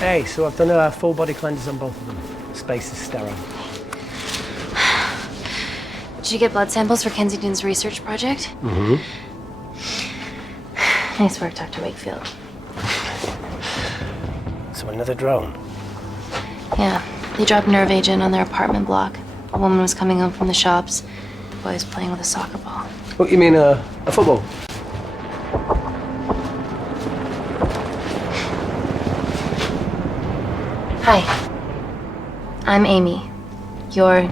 Hey, so I've done a full body cleanse on both of them. Space is sterile. Did you get blood samples for Kensington's research project? Mm-hmm. Nice work, Dr. Wakefield. So another drone? Yeah, they dropped nerve agent on their apartment block. A woman was coming home from the shops. The boy was playing with a soccer ball. What, you mean a football? Hi. I'm Amy. You're...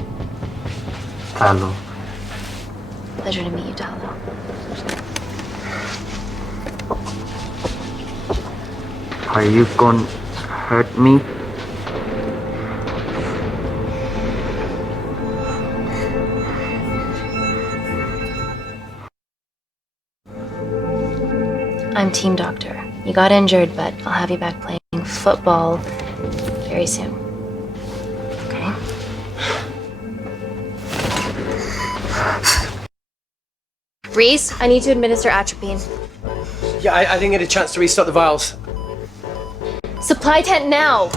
Talo. Pleasure to meet you, Talo. Are you gonna hurt me? I'm team doctor. You got injured, but I'll have you back playing football very soon. Okay? Reese, I need to administer atropine. Yeah, I didn't get a chance to restock the vials. Supply tent now!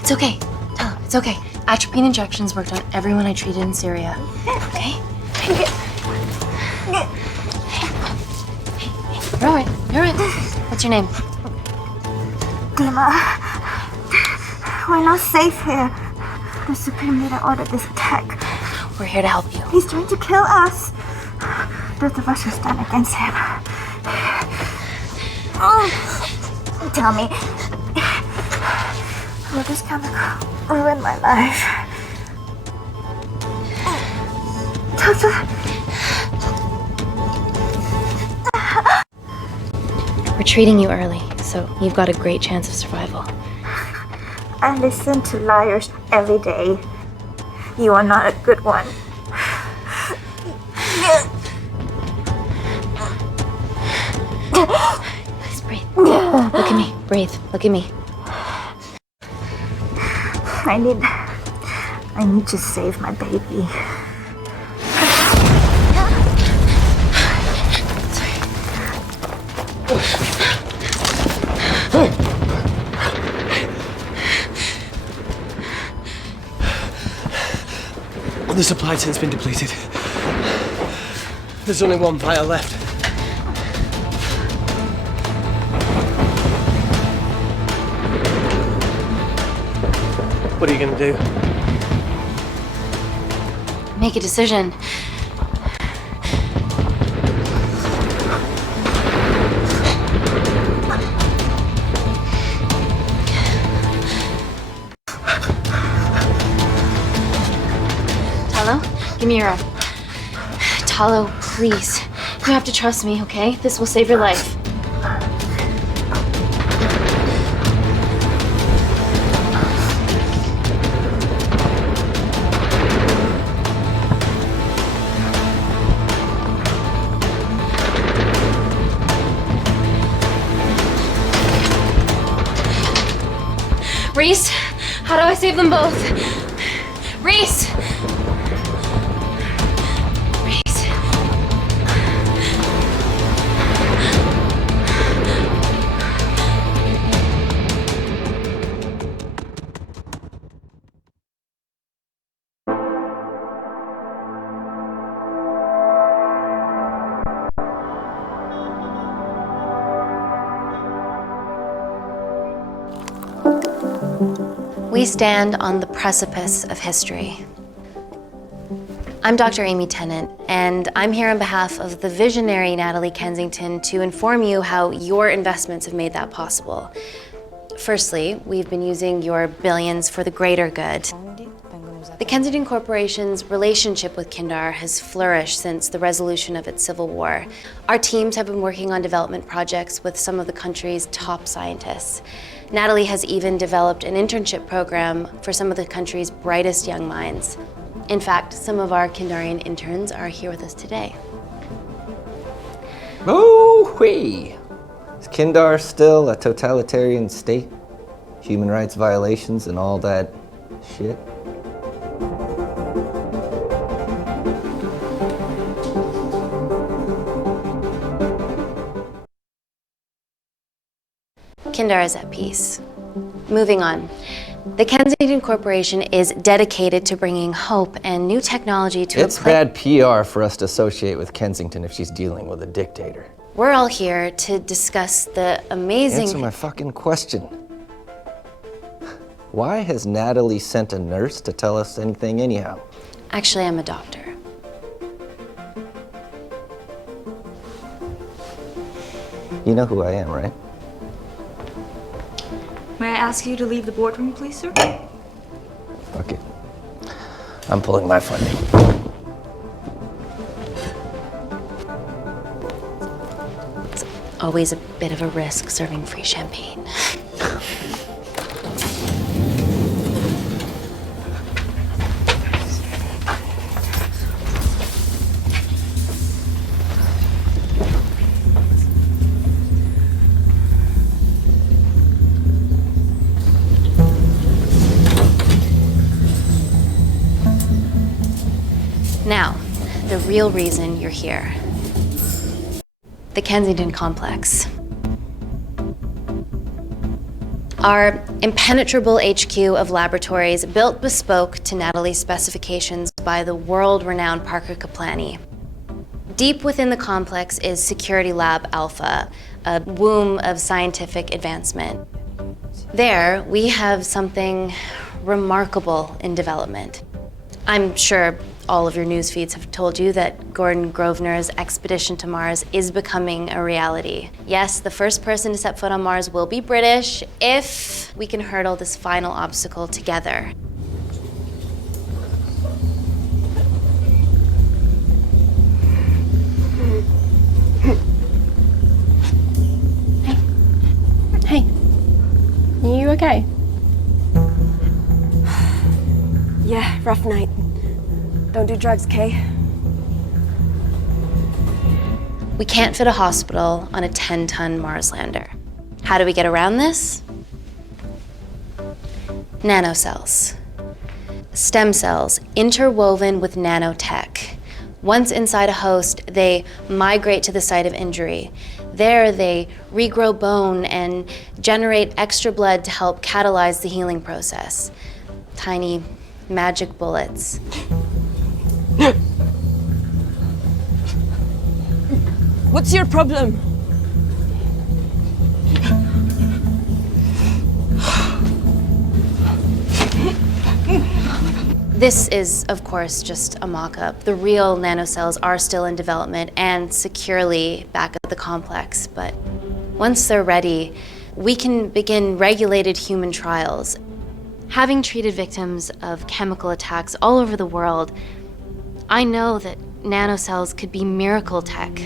It's okay. Tell him, it's okay. Atropine injections worked on everyone I treated in Syria. Okay? You're alright. You're alright. What's your name? Dima, we're not safe here. The Supreme Leader ordered this attack. We're here to help you. He's trying to kill us. Both of us will stand against him. Oh, tell me, will this chemical ruin my life? Doctor. We're treating you early, so you've got a great chance of survival. I listen to liars every day. You are not a good one. Please breathe. Look at me. Breathe. Look at me. I need to save my baby. The supply tent's been depleted. There's only one vial left. What are you gonna do? Make a decision. Talo, give me your arm. Talo, please. You have to trust me, okay? This will save your life. Reese, how do I save them both? Reese! Reese. We stand on the precipice of history. I'm Dr. Amy Tennant, and I'm here on behalf of the visionary Natalie Kensington to inform you how your investments have made that possible. Firstly, we've been using your billions for the greater good. The Kensington Corporation's relationship with Kindar has flourished since the resolution of its civil war. Our teams have been working on development projects with some of the country's top scientists. Natalie has even developed an internship program for some of the country's brightest young minds. In fact, some of our Kindarian interns are here with us today. Ooh-wee! Is Kindar still a totalitarian state? Human rights violations and all that shit? Kindar is at peace. Moving on. The Kensington Corporation is dedicated to bringing hope and new technology to It's bad PR for us to associate with Kensington if she's dealing with a dictator. We're all here to discuss the amazing... Answer my fucking question. Why has Natalie sent a nurse to tell us anything anyhow? Actually, I'm a doctor. You know who I am, right? May I ask you to leave the boardroom, please, sir? Fuck it. I'm pulling my funding. It's always a bit of a risk serving free champagne. Now, the real reason you're here. The Kensington Complex. Our impenetrable HQ of laboratories built bespoke to Natalie's specifications by the world-renowned Parker Kaplani. Deep within the complex is Security Lab Alpha, a womb of scientific advancement. There, we have something remarkable in development. I'm sure all of your news feeds have told you that Gordon Grosvenor's expedition to Mars is becoming a reality. Yes, the first person to set foot on Mars will be British if we can hurdle this final obstacle together. Hey, are you okay? Yeah, rough night. Don't do drugs, Kay. We can't fit a hospital on a 10-ton Mars lander. How do we get around this? Nanocells. Stem cells interwoven with nanotech. Once inside a host, they migrate to the site of injury. There, they regrow bone and generate extra blood to help catalyze the healing process. Tiny magic bullets. What's your problem? This is, of course, just a mock-up. The real nanocells are still in development and securely back at the complex, but once they're ready, we can begin regulated human trials. Having treated victims of chemical attacks all over the world, I know that nanocells could be miracle tech.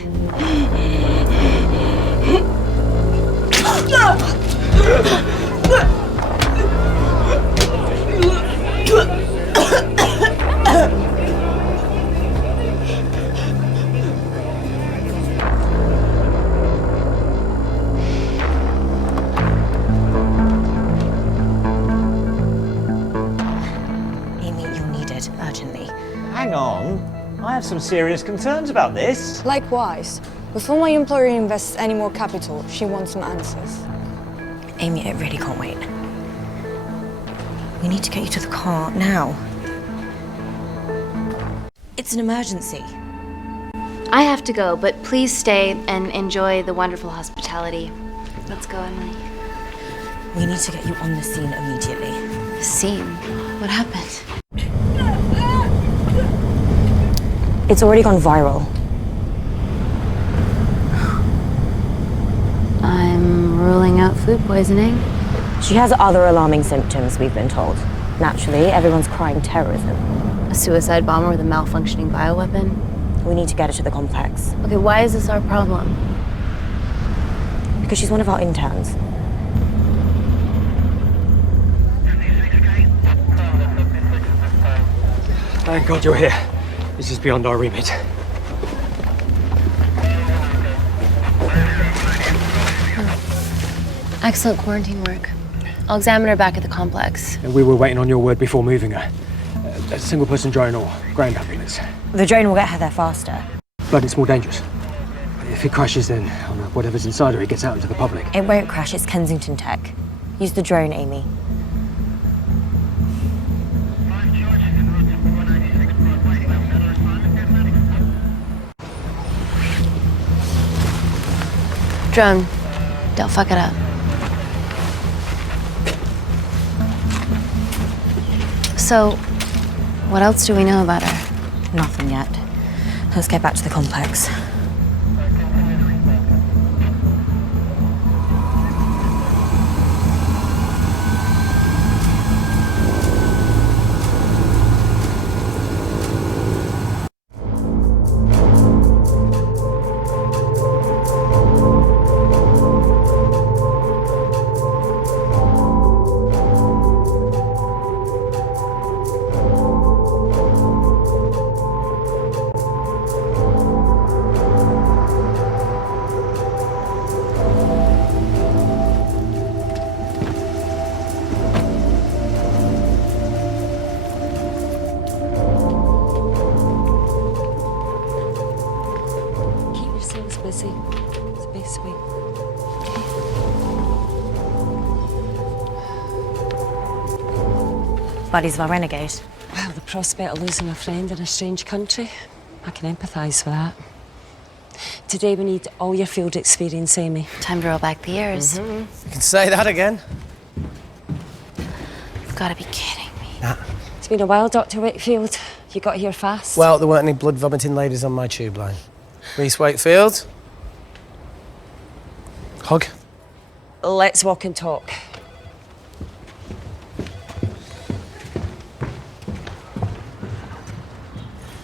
Amy, you're needed urgently. Hang on. I have some serious concerns about this. Likewise. Before my employer invests any more capital, she wants some answers. Amy, it really can't wait. We need to get you to the car now. It's an emergency. I have to go, but please stay and enjoy the wonderful hospitality. Let's go, Emily. We need to get you on the scene immediately. The scene? What happened? It's already gone viral. I'm ruling out food poisoning. She has other alarming symptoms, we've been told. Naturally, everyone's crying terrorism. A suicide bomber with a malfunctioning bioweapon? We need to get her to the complex. Okay, why is this our problem? Because she's one of our interns. Thank God you're here. This is beyond our remit. Excellent quarantine work. I'll examine her back at the complex. And we were waiting on your word before moving her. A single-person drone or ground ambulance. The drone will get her there faster. But it's more dangerous. If it crashes, then whatever's inside her, it gets out into the public. It won't crash, it's Kensington tech. Use the drone, Amy. Drone, don't fuck it up. So, what else do we know about her? Nothing yet. Let's get back to the complex. Busy. It's a bit sweet. Buddies of our renegade. Well, the prospect of losing a friend in a strange country, I can empathise with that. Today we need all your field experience, Amy. Time to roll back the years. You can say that again. You've got to be kidding me. Nah. It's been a while, Dr. Wakefield. You got here fast. Well, there weren't any blood-vomiting ladies on my tube line. Reese Wakefield. Hug. Let's walk and talk.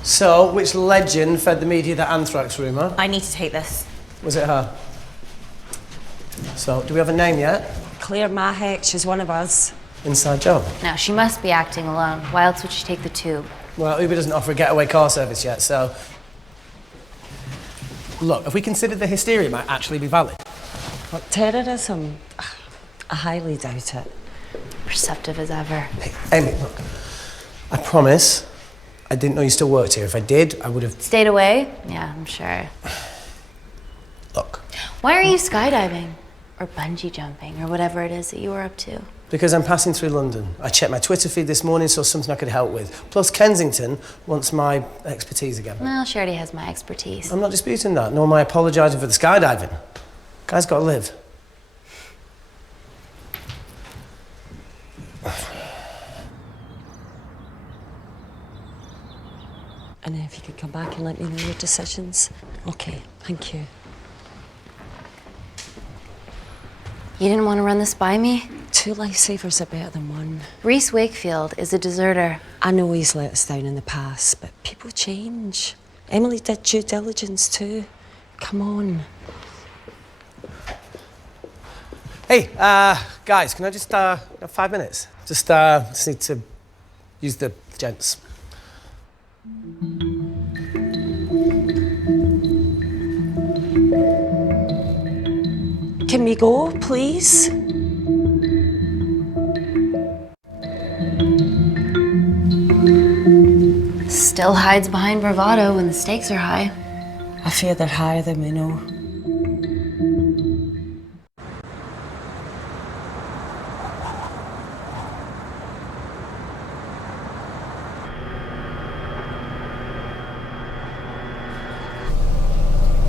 So, which legend fed the media that anthrax rumour? I need to take this. Was it her? So, do we have a name yet? Claire Mahek, she's one of us. Inside job. Now, she must be acting alone. Why else would she take the tube? Well, Uber doesn't offer a getaway car service yet, so... Look, if we considered the hysteria might actually be valid. Well, terrorism, I highly doubt it. Perceptive as ever. Hey, Amy, look. I promise I didn't know you still worked here. If I did, I would have... Stayed away? Yeah, I'm sure. Look. Why are you skydiving? Or bungee jumping, or whatever it is that you were up to? Because I'm passing through London. I checked my Twitter feed this morning, saw something I could help with. Plus, Kensington wants my expertise again. Well, she already has my expertise. I'm not disputing that, nor am I apologising for the skydiving. Guy's got to live. And if you could come back and let me know your decisions. Okay, thank you. You didn't want to run this by me? 2 lifesavers are better than 1. Reese Wakefield is a deserter. I know he's let us down in the past, but people change. Emily did due diligence too. Come on. Hey, guys, can I just, have 5 minutes? Just need to use the gents. Can we go, please? Still hides behind bravado when the stakes are high. I fear they're higher than we know.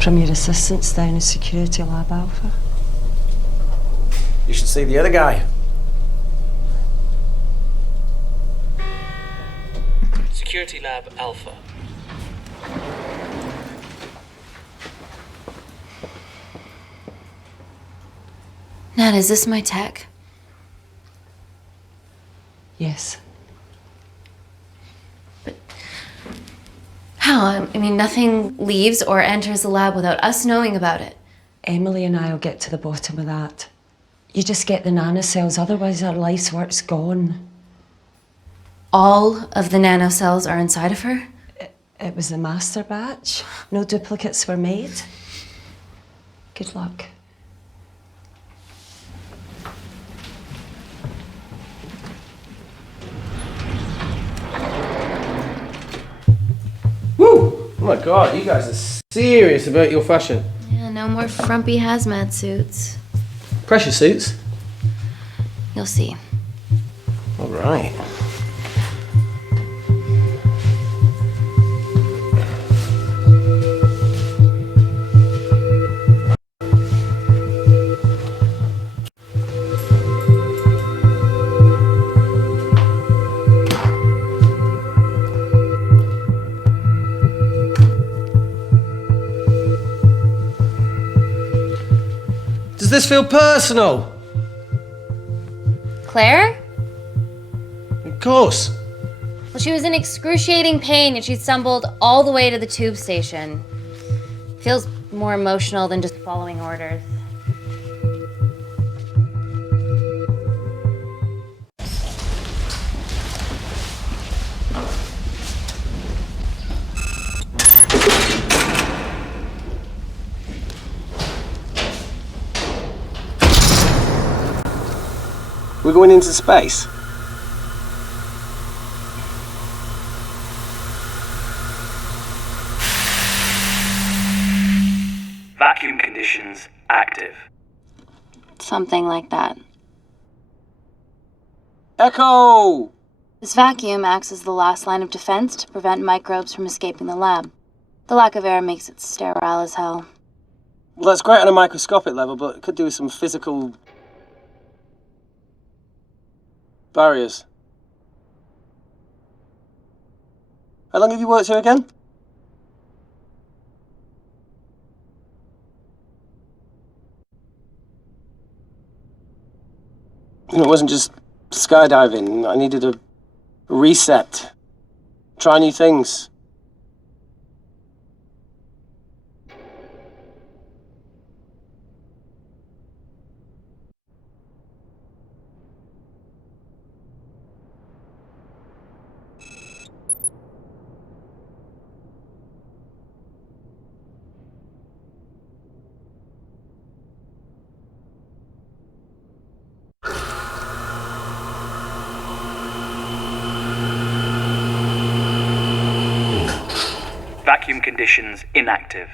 From your assistants down in Security Lab Alpha. You should see the other guy. Security Lab Alpha. Nat, is this my tech? Yes. How? I mean, nothing leaves or enters the lab without us knowing about it. Emily and I will get to the bottom of that. You just get the nanocells, otherwise our life's work's gone. All of the nanocells are inside of her? It was the master batch. No duplicates were made. Good luck. Woo! Oh my god, you guys are serious about your fashion. Yeah, no more frumpy hazmat suits. Pressure suits? You'll see. All right. Does this feel personal? Claire? Of course. Well, she was in excruciating pain and she stumbled all the way to the tube station. Feels more emotional than just following orders. We're going into space. Vacuum conditions active. Something like that. Echo! This vacuum acts as the last line of defense to prevent microbes from escaping the lab. The lack of air makes it sterile as hell. Well, that's great on a microscopic level, but it could do with some physical barriers. How long have you worked here again? You know, it wasn't just skydiving. I needed a reset. Try new things. Vacuum conditions inactive.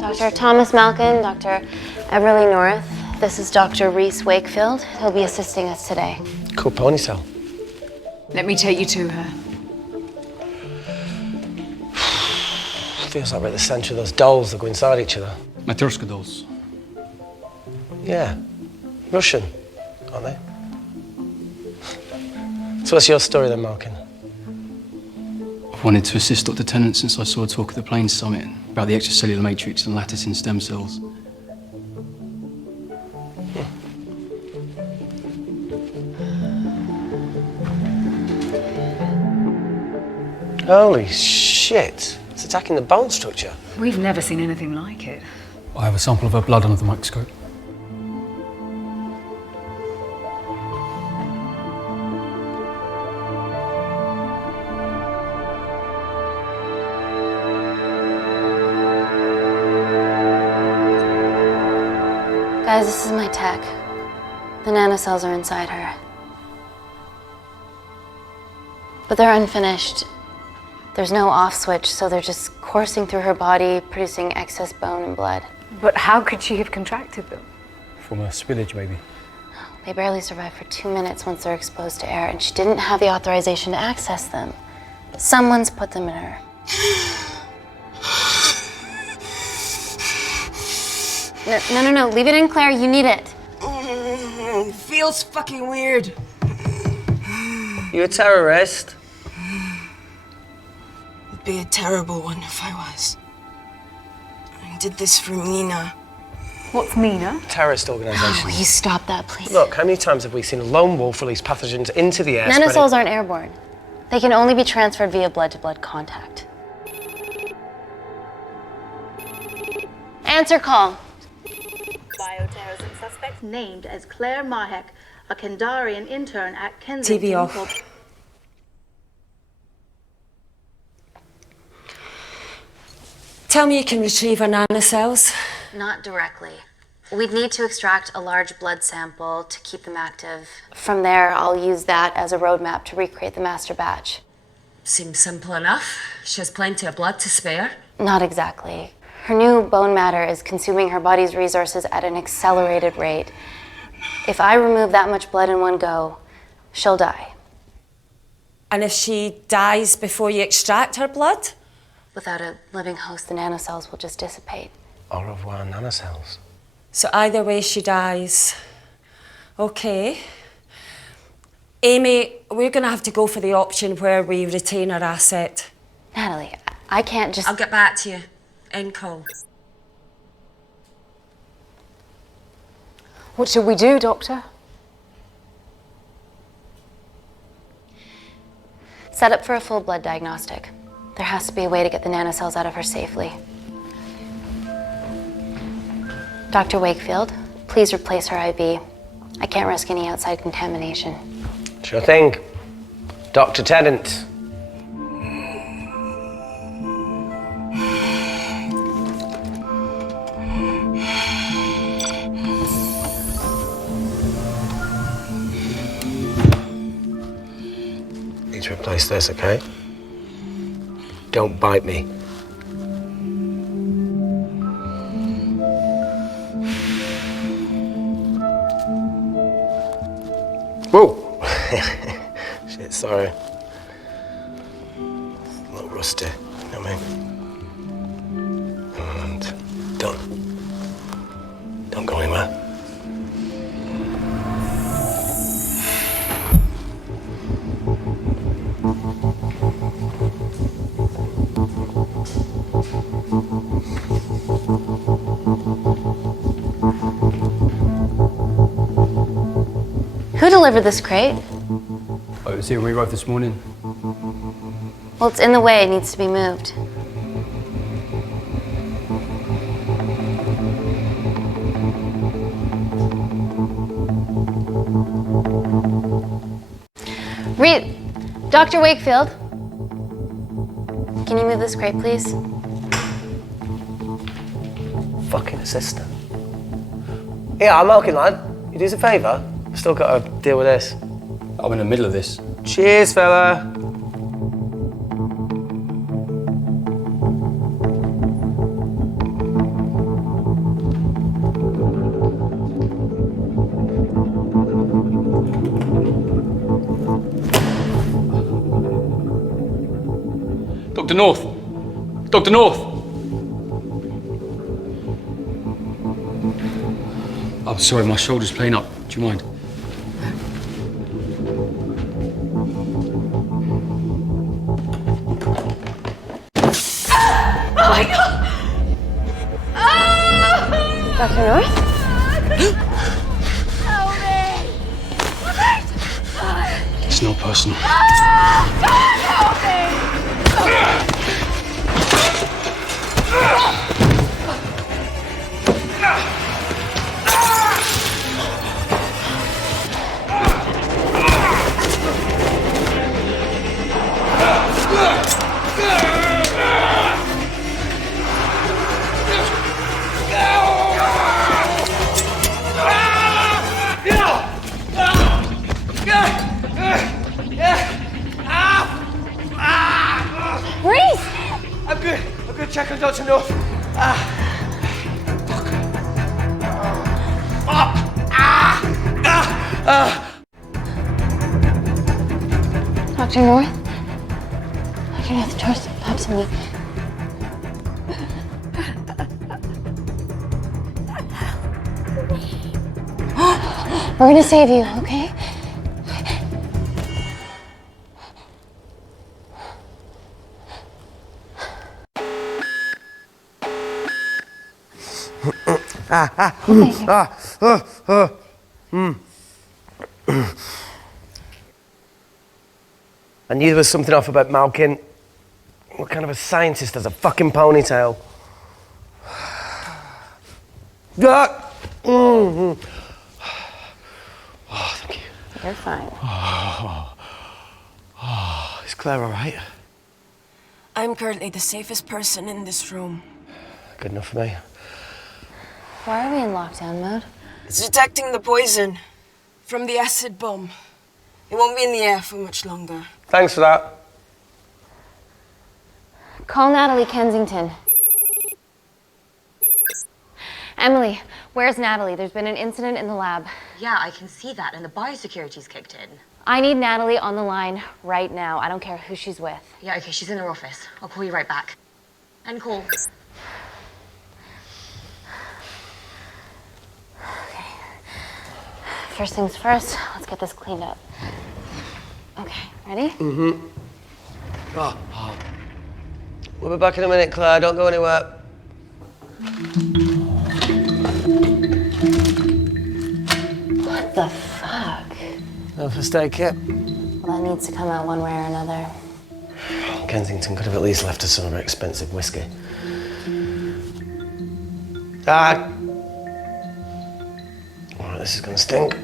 Dr. Thomas Malkin, Dr. Everly North. This is Dr. Reese Wakefield. He'll be assisting us today. Cool ponytail. Let me take you to her. Feels like we're at the centre of those dolls that go inside each other. Matryoshka dolls. Yeah. Russian, aren't they? So what's your story then, Malkin? I've wanted to assist Dr. Tennant since I saw a talk at the Plains Summit about the extracellular matrix and lattice in stem cells. Holy shit. It's attacking the bone structure. We've never seen anything like it. I have a sample of her blood under the microscope. Guys, this is my tech. The nanocells are inside her. But they're unfinished. There's no off switch, so they're just coursing through her body, producing excess bone and blood. But how could she have contracted them? From a spillage, maybe. They barely survive for 2 minutes once they're exposed to air, and she didn't have the authorization to access them. Someone's put them in her. No. Leave it in, Claire. You need it. Feels fucking weird. You a terrorist? It'd be a terrible one if I was. I did this for Mina. What's Mina? Terrorist organisation. Will you stop that, please? Look, how many times have we seen a lone wolf release pathogens into the air? Nanocells aren't airborne. They can only be transferred via blood-to-blood contact. Answer call. Bioterrorism suspect named as Claire Mahek, a Kandarian intern at Kensington. TV off. Tell me you can retrieve our nanocells. Not directly. We'd need to extract a large blood sample to keep them active. From there, I'll use that as a roadmap to recreate the master batch. Seems simple enough. She has plenty of blood to spare. Not exactly. Her new bone matter is consuming her body's resources at an accelerated rate. If I remove that much blood in one go, she'll die. And if she dies before you extract her blood? Without a living host, the nanocells will just dissipate. Au revoir, nanocells. So either way she dies. Okay. Amy, we're gonna have to go for the option where we retain our asset. Natalie, I can't just... I'll get back to you. End call. What should we do, Doctor? Set up for a full blood diagnostic. There has to be a way to get the nanocells out of her safely. Dr. Wakefield, please replace her IV. I can't risk any outside contamination. Sure thing. Dr. Tennant. Need to replace this, okay? Don't bite me. Whoa! Shit, sorry. A little rusty, you know what I mean? And don't go anywhere. Who delivered this crate? Oh, it was here when we arrived this morning. Well, it's in the way. It needs to be moved. Dr. Wakefield, can you move this crate, please? Fucking assistant. Yeah, I'm milking, lad. You do us a favour? Still got to deal with this. I'm in the middle of this. Cheers, fella. Dr. North! Dr. North! I'm sorry, my shoulder's playing up. Do you mind? Oh my God! Dr. North? Help me! It's not personal. Help me! I'm good. Check on Dr. North. Dr. North? Turn off the torch. Absolutely. We're gonna save you, okay? I knew there was something off about Malkin. What kind of a scientist has a fucking ponytail? Oh, thank you. You're fine. Is Claire all right? I'm currently the safest person in this room. Good enough for me. Why are we in lockdown mode? It's detecting the poison from the acid bomb. It won't be in the air for much longer. Thanks for that. Call Natalie Kensington. Emily, where's Natalie? There's been an incident in the lab. Yeah, I can see that, and the biosecurity's kicked in. I need Natalie on the line right now. I don't care who she's with. Yeah, okay, she's in her office. I'll call you right back. End call. Okay. First things first, let's get this cleaned up. Okay, ready? Mm-hmm. Oh. We'll be back in a minute, Claire. Don't go anywhere. What the fuck? No first aid kit? Well, that needs to come out one way or another. Kensington could have at least left us some of her expensive whiskey. Ah! Alright, this is gonna stink.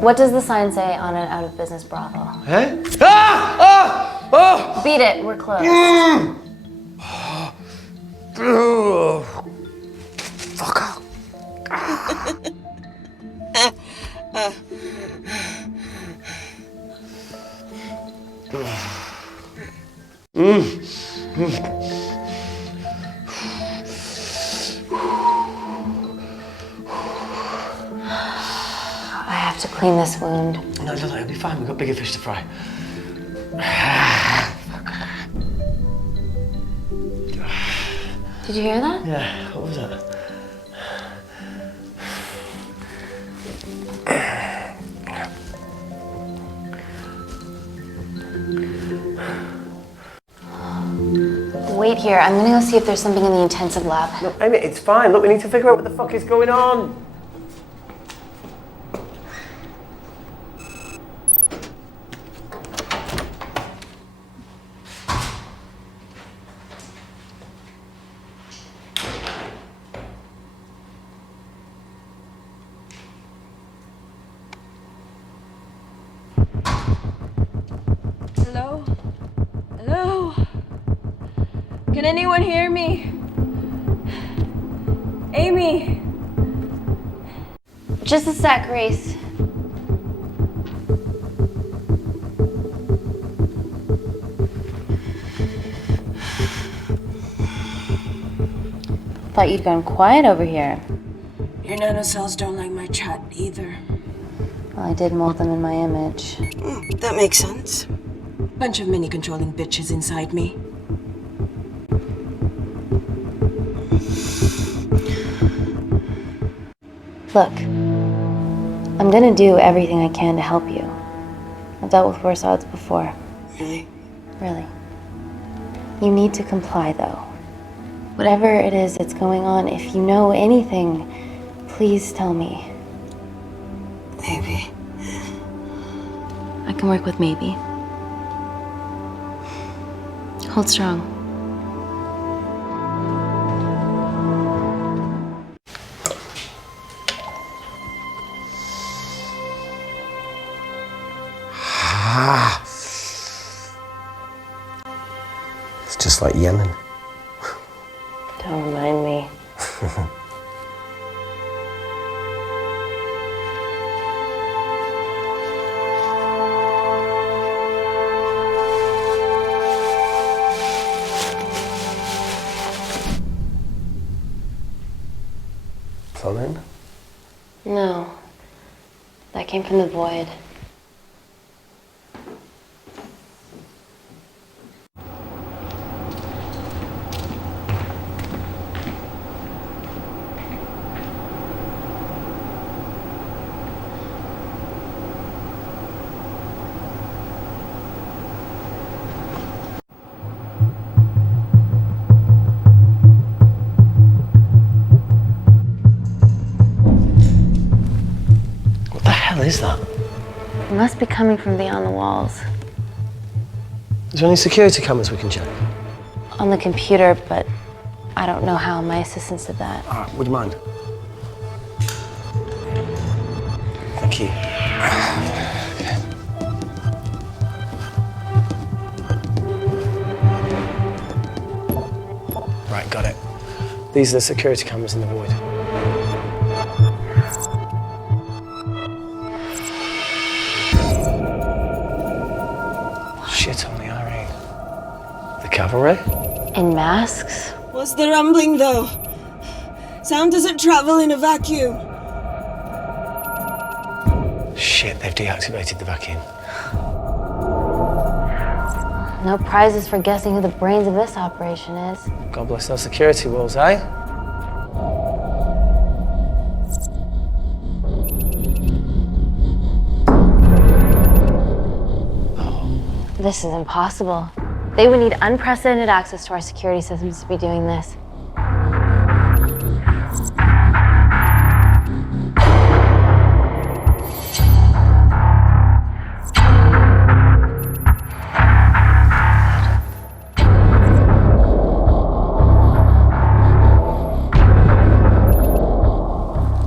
What does the sign say on an out-of-business brothel? Huh? Ah! Ah! Oh! Beat it, we're closed. Fuck off. I have to clean this wound. No, it'll be fine. We've got bigger fish to fry. Did you hear that? Yeah, what was that? Wait here. I'm gonna go see if there's something in the intensive lab. No, Amy, it's fine. Look, we need to figure out what the fuck is going on. Hello? Hello? Can anyone hear me? Amy? Just a sec, Grace. Thought you'd gone quiet over here. Your nanocells don't like my chat either. Well, I did mold them in my image. That makes sense. Bunch of mini-controlling bitches inside me. Look, I'm gonna do everything I can to help you. I've dealt with worse odds before. Really? Really. You need to comply, though. Whatever it is that's going on, if you know anything, please tell me. Maybe. I can work with maybe. Hold strong. It's just like Yemen. Don't remind me. Plumbing? No. That came from the void. hell is that? It must be coming from beyond the walls. Is there any security cameras we can check? On the computer, but I don't know how. My assistants did that. All right, would you mind? Thank you. Right, got it. These are the security cameras in the void. Shit on the RE. The cavalry? In masks? What's the rumbling, though? Sound doesn't travel in a vacuum. Shit, they've deactivated the vacuum. No prizes for guessing who the brains of this operation is. God bless those security walls, eh? This is impossible. They would need unprecedented access to our security systems to be doing this.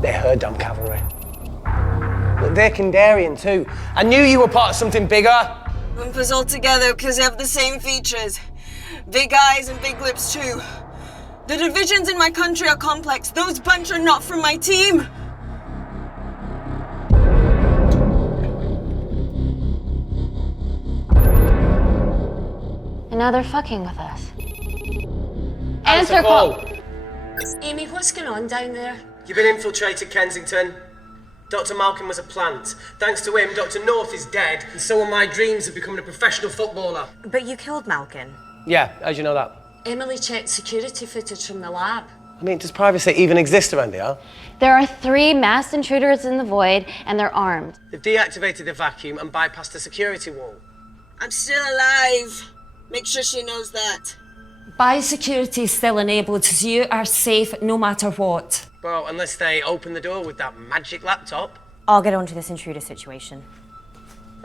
They're her damn cavalry. But they're Kandarian too. I knew you were part of something bigger. Lumpers all together because they have the same features. Big eyes and big lips too. The divisions in my country are complex. Those bunch are not from my team. And now they're fucking with us. Answer call. Amy, what's going on down there? You've been infiltrated, Kensington. Dr. Malcolm was a plant. Thanks to him, Dr. North is dead, and so are my dreams of becoming a professional footballer. But you killed Malkin. Yeah, how'd you know that? Emily checked security footage from the lab. I mean, does privacy even exist around here? There are 3 masked intruders in the void, and they're armed. They've deactivated the vacuum and bypassed the security wall. I'm still alive. Make sure she knows that. Biosecurity is still enabled, so you are safe no matter what. Well, unless they open the door with that magic laptop. I'll get onto this intruder situation.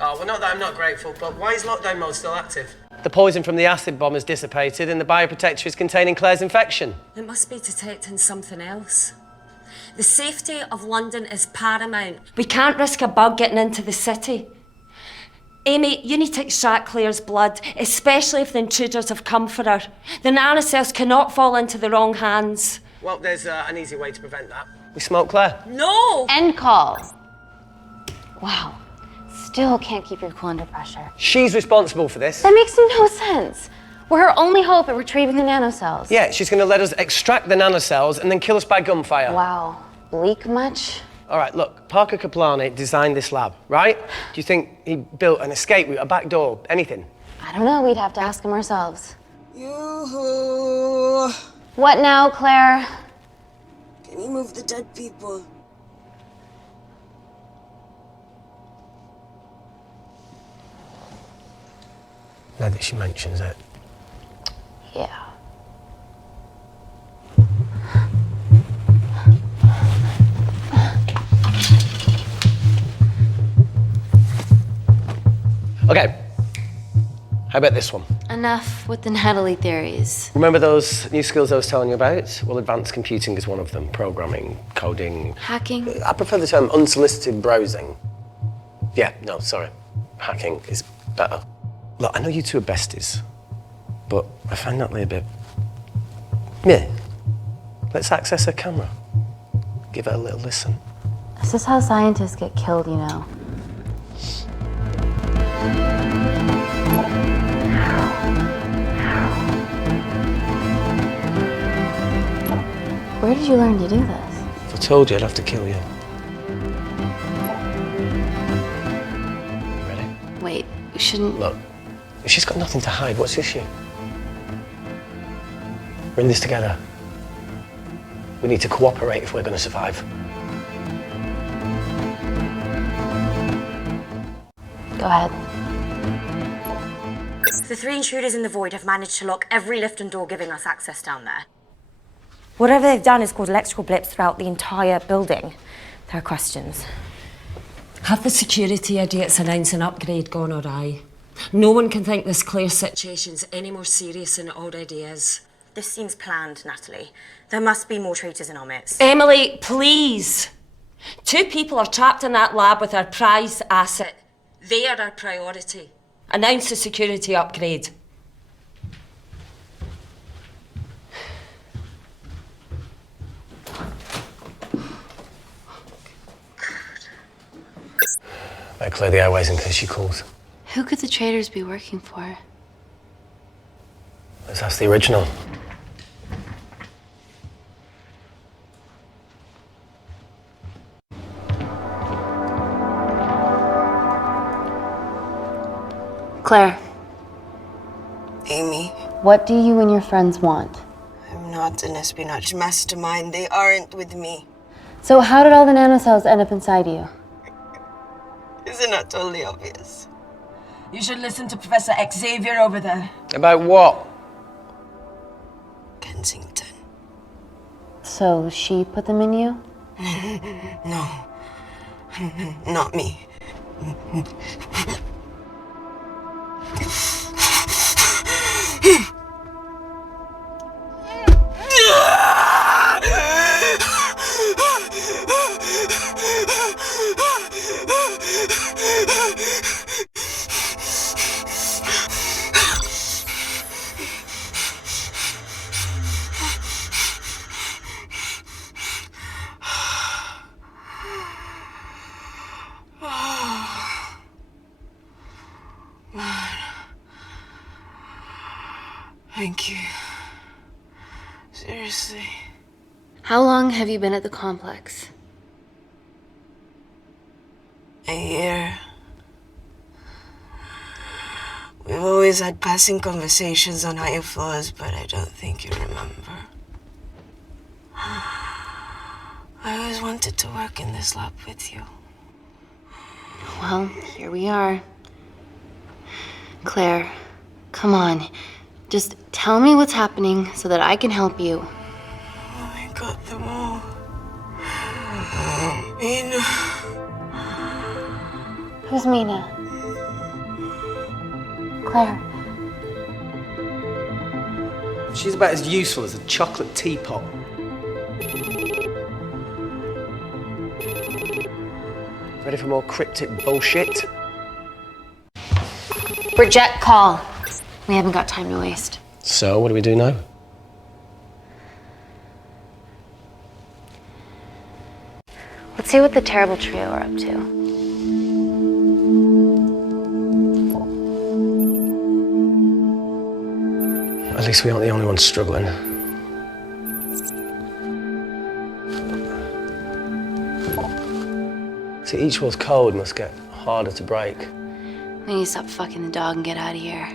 Oh, well, not that I'm not grateful, but why is lockdown mode still active? The poison from the acid bomb has dissipated and the bioprotector is containing Claire's infection. It must be detecting something else. The safety of London is paramount. We can't risk a bug getting into the city. Amy, you need to extract Claire's blood, especially if the intruders have come for her. The nanocells cannot fall into the wrong hands. Well, there's an easy way to prevent that. We smoke Claire. No! End call. Wow. Still can't keep your cool under pressure. She's responsible for this. That makes no sense. We're her only hope at retrieving the nanocells. Yeah, she's going to let us extract the nanocells and then kill us by gunfire. Wow. Bleak much? All right, look, Parker Kaplani designed this lab, right? Do you think he built an escape route, a back door, anything? I don't know. We'd have to ask him ourselves. Yoo-hoo. What now, Claire? Can you move the dead people? Now that she mentions it. Yeah. Okay. How about this one? Enough with the Natalie theories. Remember those new skills I was telling you about? Well, advanced computing is one of them. Programming, coding. Hacking? I prefer the term unsolicited browsing. Yeah, no, sorry. Hacking is better. Look, I know you two are besties, but I find Natalie a bit... Yeah. Let's access her camera. Give her a little listen. This is how scientists get killed, you know. Where did you learn to do this? If I told you, I'd have to kill you. Ready? Wait, you shouldn't... Look, if she's got nothing to hide, what's the issue? We're in this together. We need to cooperate if we're going to survive. Go ahead. The 3 intruders in the void have managed to lock every lift and door giving us access down there. Whatever they've done has caused electrical blips throughout the entire building. There are questions. Have the security idiots announce an upgrade gone awry? No one can think this Claire situation's any more serious than it already is. This seems planned, Natalie. There must be more traitors in our midst. Emily, please. 2 people are trapped in that lab with our prized asset. They are our priority. Announce the security upgrade. Better clear the airways in case she calls. Who could the traitors be working for? Let's ask the original. Claire, Amy, what do you and your friends want? I'm not an espionage mastermind. They aren't with me. So how did all the nanocells end up inside you? Isn't that totally obvious? You should listen to Professor Xavier over there. About what? Kensington. So she put them in you? No. Not me. Thank you. Seriously. How long have you been at the complex? A year. We've always had passing conversations on higher floors, but I don't think you remember. I always wanted to work in this lab with you. Well, here we are. Claire, come on. Just tell me what's happening so that I can help you. I got them all. Mina. Who's Mina? Claire. She's about as useful as a chocolate teapot. Ready for more cryptic bullshit? Reject call. We haven't got time to waste. So, what do we do now? Let's see what the terrible trio are up to. At least we aren't the only ones struggling. See, each wall's code must get harder to break. We need to stop fucking the dog and get out of here.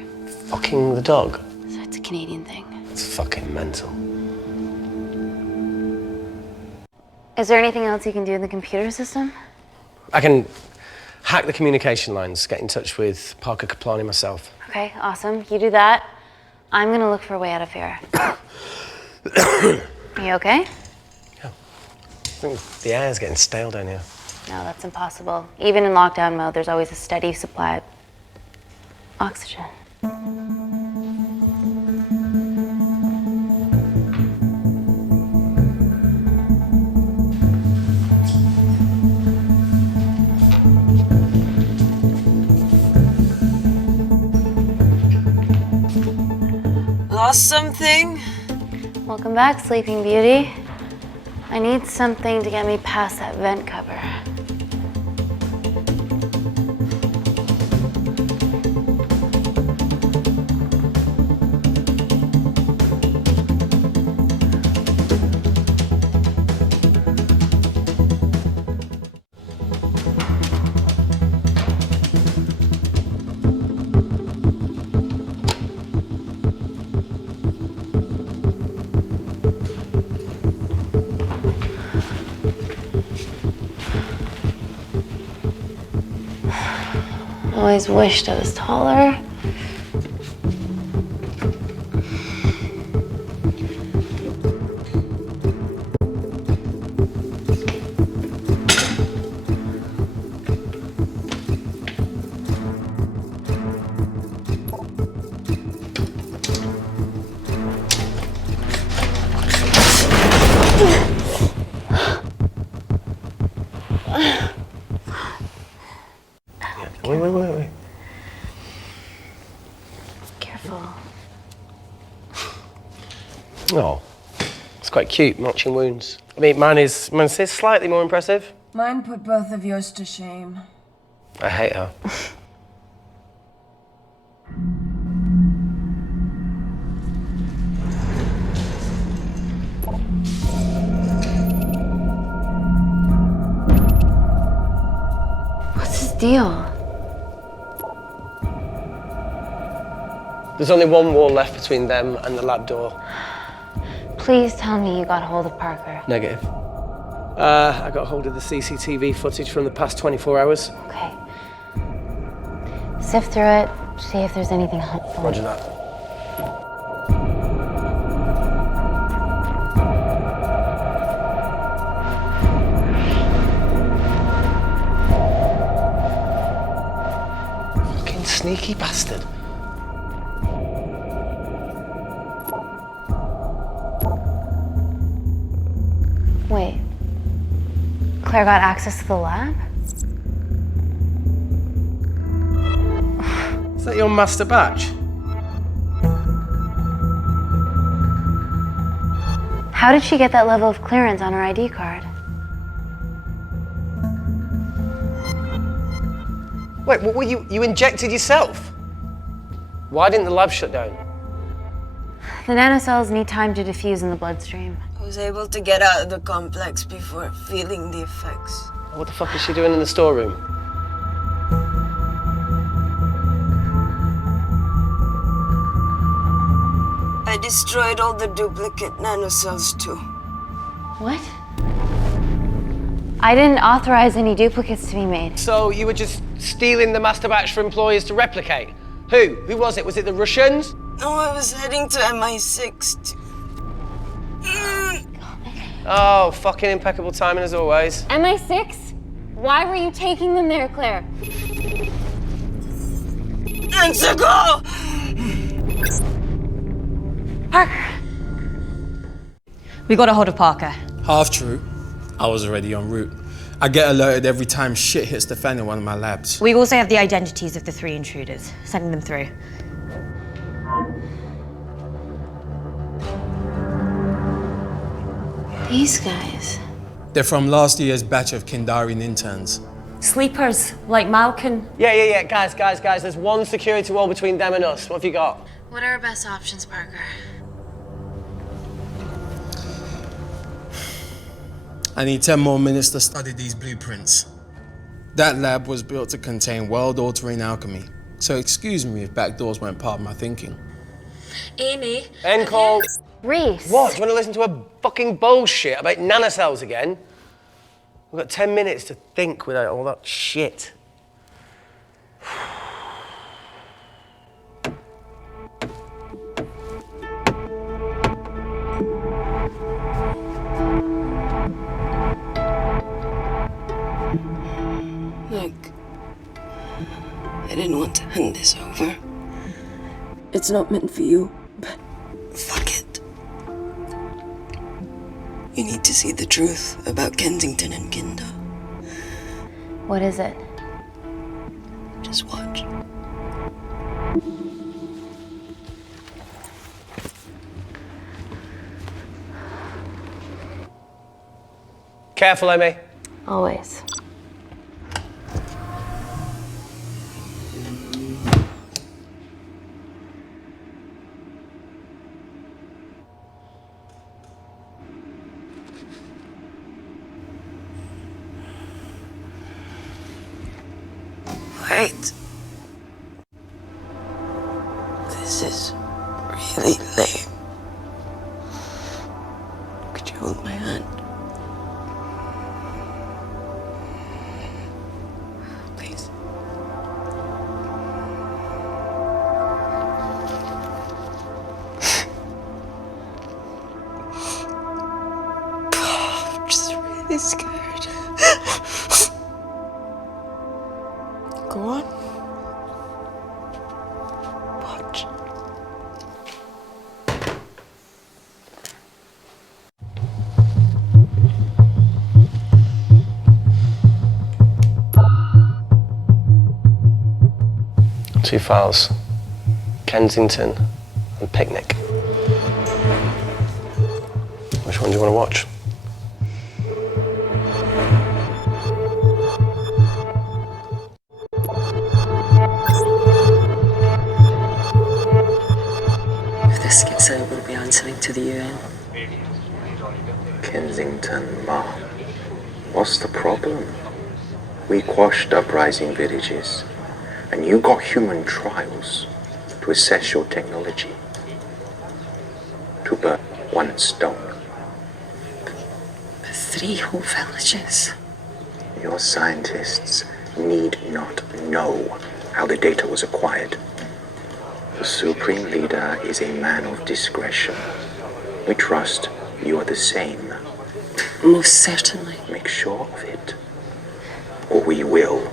Fucking the dog? So it's a Canadian thing. It's fucking mental. Is there anything else you can do in the computer system? I can hack the communication lines, get in touch with Parker Kaplani myself. Okay, awesome. You do that. I'm gonna look for a way out of here. You okay? I think the air's getting stale down here. No, that's impossible. Even in lockdown mode, there's always a steady supply of oxygen. Lost something? Welcome back, Sleeping Beauty. I need something to get me past that vent cover. Always wished I was taller. Wait. Careful. Oh, it's quite cute, matching wounds. I mean, mine's slightly more impressive. Mine put both of yours to shame. I hate her. What's his deal? There's only one wall left between them and the lab door. Please tell me you got hold of Parker. Negative. I got hold of the CCTV footage from the past 24 hours. Okay. Sift through it, see if there's anything helpful. Roger that. Fucking sneaky bastard. Wait. Claire got access to the lab? Is that your master batch? How did she get that level of clearance on her ID card? Wait, what were you injected yourself? Why didn't the lab shut down? The nanocells need time to diffuse in the bloodstream. I was able to get out of the complex before feeling the effects. What the fuck is she doing in the storeroom? I destroyed all the duplicate nanocells too. What? I didn't authorize any duplicates to be made. So you were just stealing the master batch for employers to replicate? Who? Who was it? Was it the Russians? No, I was heading to MI6 Oh, fucking impeccable timing as always. MI6? Why were you taking them there, Claire? to go! Parker! We got a hold of Parker. Half true. I was already en route. I get alerted every time shit hits the fan in one of my labs. We also have the identities of the 3 intruders. Sending them through. These guys. They're from last year's batch of Kindarian interns. Sleepers, like Malkin. Yeah. Guys. There's one security wall between them and us. What have you got? What are our best options, Parker? I need 10 more minutes to study these blueprints. That lab was built to contain world-altering alchemy. So excuse me if backdoors weren't part of my thinking. Amy. End call. Reese. What? Do you want to listen to a fucking bullshit about nanocells again? We've got 10 minutes to think without all that shit. Look, I didn't want to hand this over. It's not meant for you, but fuck it. You need to see the truth about Kensington and Kinder. What is it? Just watch. Careful, Amy. Always. Wait. This is really lame. Could you hold my hand? Please. I'm just really scared. Go on. Watch. Two files. Kensington and Picnic. Which one do you want to watch? If this gets out, we'll be answering to the UN. Kensington, Ma. What's the problem? We quashed uprising villages, and you got human trials to assess your technology. To burn one stone. But 3 whole villages. Your scientists need not know how the data was acquired. The Supreme Leader is a man of discretion. We trust you are the same. Most certainly. Make sure of it, or we will.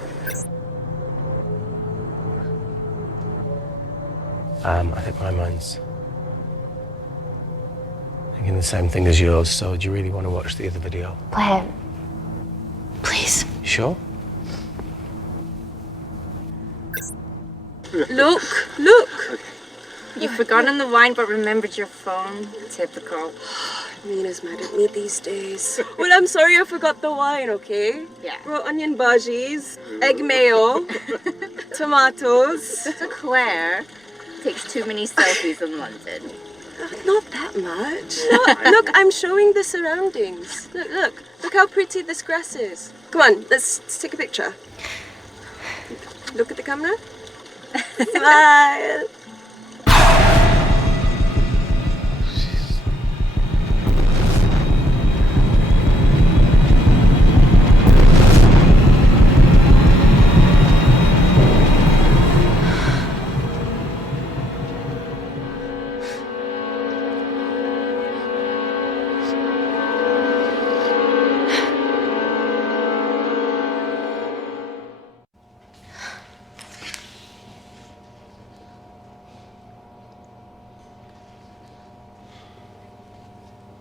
I think my mind's thinking the same thing as yours, so do you really want to watch the other video? Play it. Please. You sure? Look, look! You've forgotten the wine but remembered your phone. Typical. Mina's mad at me these days. Well, I'm sorry I forgot the wine, okay? Yeah. Raw onion bhajis, egg mayo, tomatoes. So Claire takes too many selfies in London. Not that much. Look, I'm showing the surroundings. Look how pretty this grass is. Come on, let's take a picture. Look at the camera. Smile.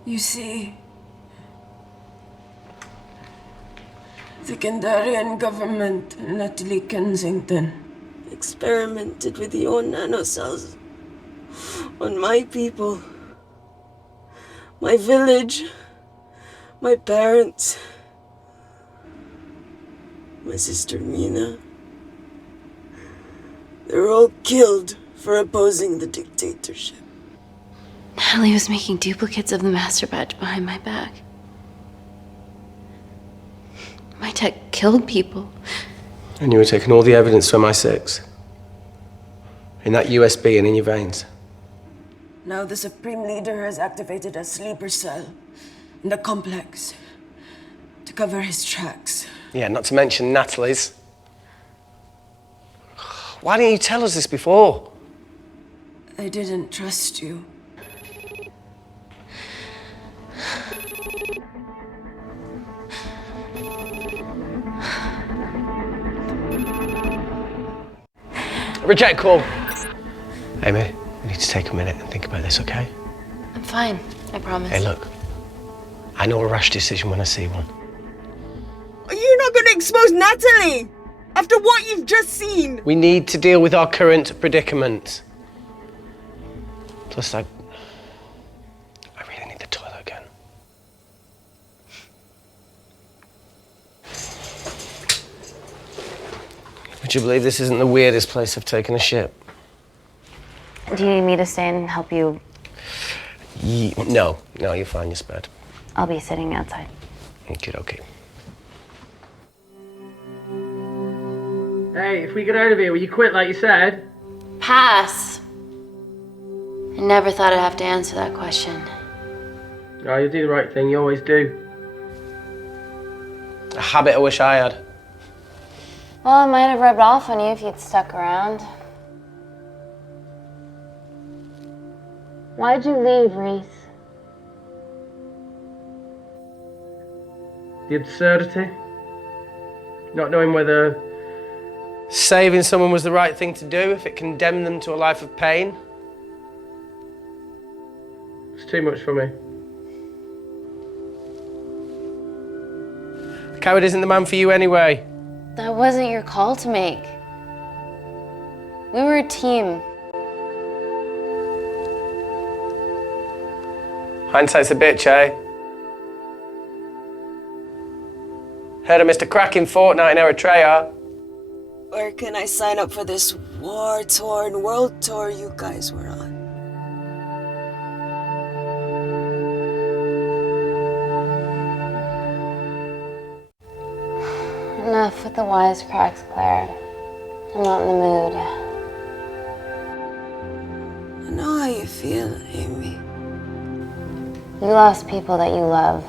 You see, the Kandarian government and Natalie Kensington Experimented with your nanocells on my people, my village, my parents, my sister Mina. They were all killed for opposing the dictatorship. Natalie was making duplicates of the master batch behind my back. My tech killed people. And you were taking all the evidence from MI6? In that USB and in your veins? Now the Supreme Leader has activated a sleeper cell in the complex to cover his tracks. Yeah, not to mention Natalie's. Why didn't you tell us this before? I didn't trust you. Reject call. Amy, we need to take a minute and think about this, okay? I'm fine, I promise. Hey, look. I know a rash decision when I see one. Are you not going to expose Natalie? After what you've just seen? We need to deal with our current predicament. Plus, I really need the toilet again. Would you believe this isn't the weirdest place I've taken a shit? Do you need me to stay and help you? No, you're fine, you're spared. I'll be sitting outside. Okay. Hey, if we get out of here, will you quit like you said? Pass. I never thought I'd have to answer that question. Oh, you do the right thing, you always do. A habit I wish I had. Well, it might have rubbed off on you if you'd stuck around. Why'd you leave, Reese? The absurdity. Not knowing whether saving someone was the right thing to do if it condemned them to a life of pain. it's too much for me. A coward isn't the man for you anyway. That wasn't your call to make. We were a team. Hindsight's a bitch, eh? Heard of Mr. Cracking Fortnite in Eritrea? Where can I sign up for this war-torn world tour you guys were on? Enough with the wisecracks, Claire. I'm not in the mood. I know how you feel, Amy. You lost people that you love.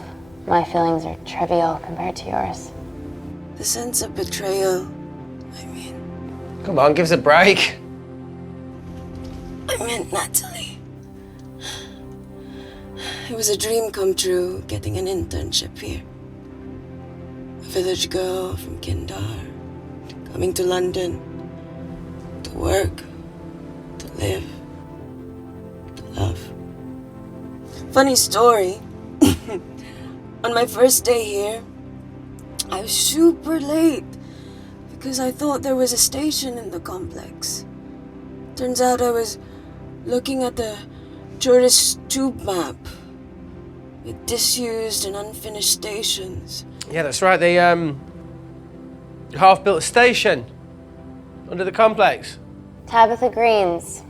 My feelings are trivial compared to yours. The sense of betrayal. Come on, give us a break. I meant Natalie. It was a dream come true, getting an internship here. A village girl from Kindar, coming to London, to work, to live, to love. Funny story. On my first day here, I was super late because I thought there was a station in the complex. Turns out I was looking at the tourist tube map with disused and unfinished stations. Yeah, that's right. The half-built station under the complex. Tabitha Greens.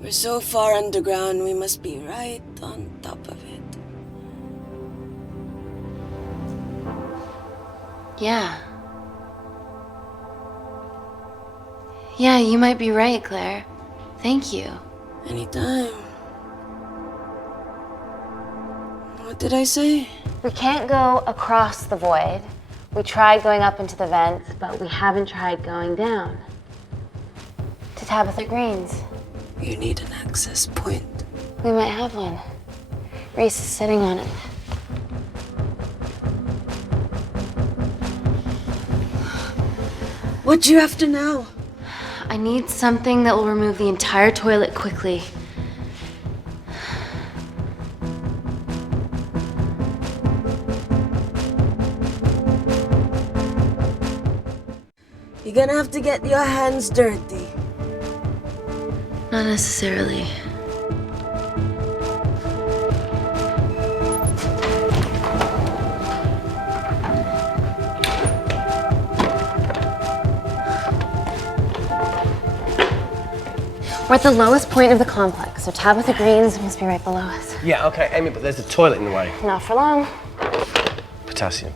We're so far underground, we must be right on top of it. Yeah. Yeah, you might be right, Claire. Thank you. Anytime. What did I say? We can't go across the void. We tried going up into the vents, but we haven't tried going down. To Tabitha Greens. You need an access point. We might have one. Reese is sitting on it. What do you have to know? I need something that will remove the entire toilet quickly. You're gonna have to get your hands dirty. Not necessarily. We're at the lowest point of the complex, so Tabitha Greens must be right below us. Yeah, okay, Amy, but there's a toilet in the way. Not for long. Potassium.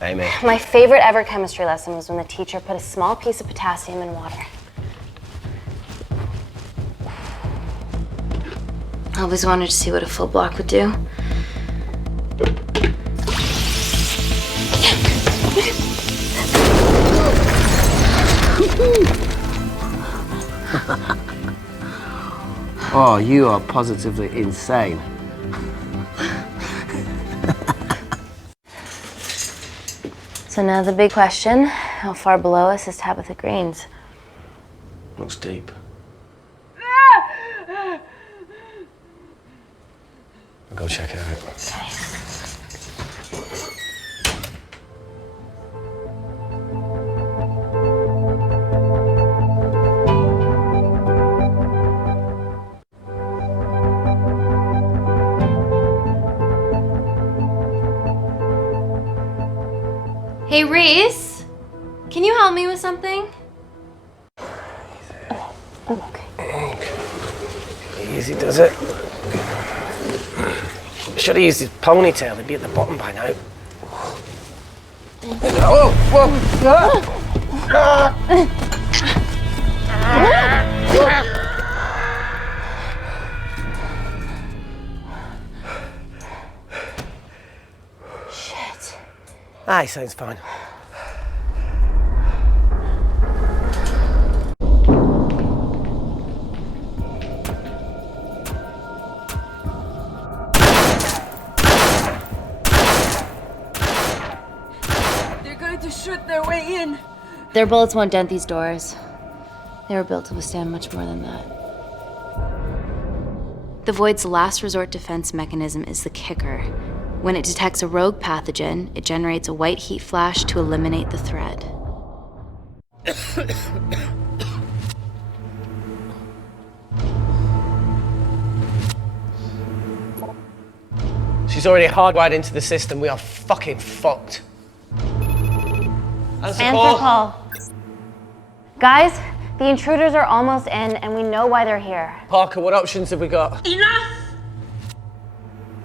Amy. My favorite ever chemistry lesson was when the teacher put a small piece of potassium in water. I always wanted to see what a full block would do. Oh, you are positively insane. So now the big question, how far below us is Tabitha Greens? Looks deep. I'll go check it out. Hey, Reese, can you help me with something? Okay. Easy does it. Should have used his ponytail, he'd be at the bottom by now. Oh, Shit. Ah, he sounds fine. They're going to shoot their way in. Their bullets won't dent these doors. They were built to withstand much more than that. The Void's last resort defense mechanism is the kicker. When it detects a rogue pathogen, it generates a white heat flash to eliminate the threat. is already hardwired into the system. We are fucking fucked. Answer call. Guys, the intruders are almost in, and we know why they're here. Parker, what options have we got? Enough!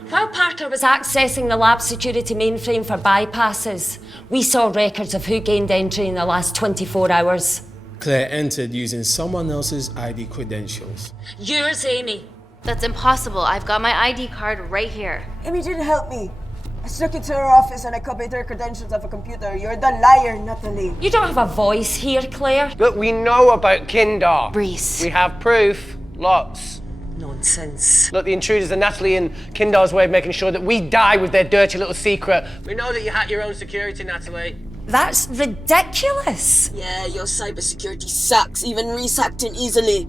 While Parker was accessing the lab security mainframe for bypasses, we saw records of who gained entry in the last 24 hours. Claire entered using someone else's ID credentials. Yours, Amy. That's impossible. I've got my ID card right here. Amy didn't help me. I snuck into her office and I copied her credentials off a computer. You're the liar, Natalie. You don't have a voice here, Claire. Look, we know about Kindar. Reese. We have proof. Lots. Nonsense. Look, the intruders are Natalie and Kindar's way of making sure that we die with their dirty little secret. We know that you hack your own security, Natalie. That's ridiculous. Yeah, your cybersecurity sucks. Even Reese hacked it easily.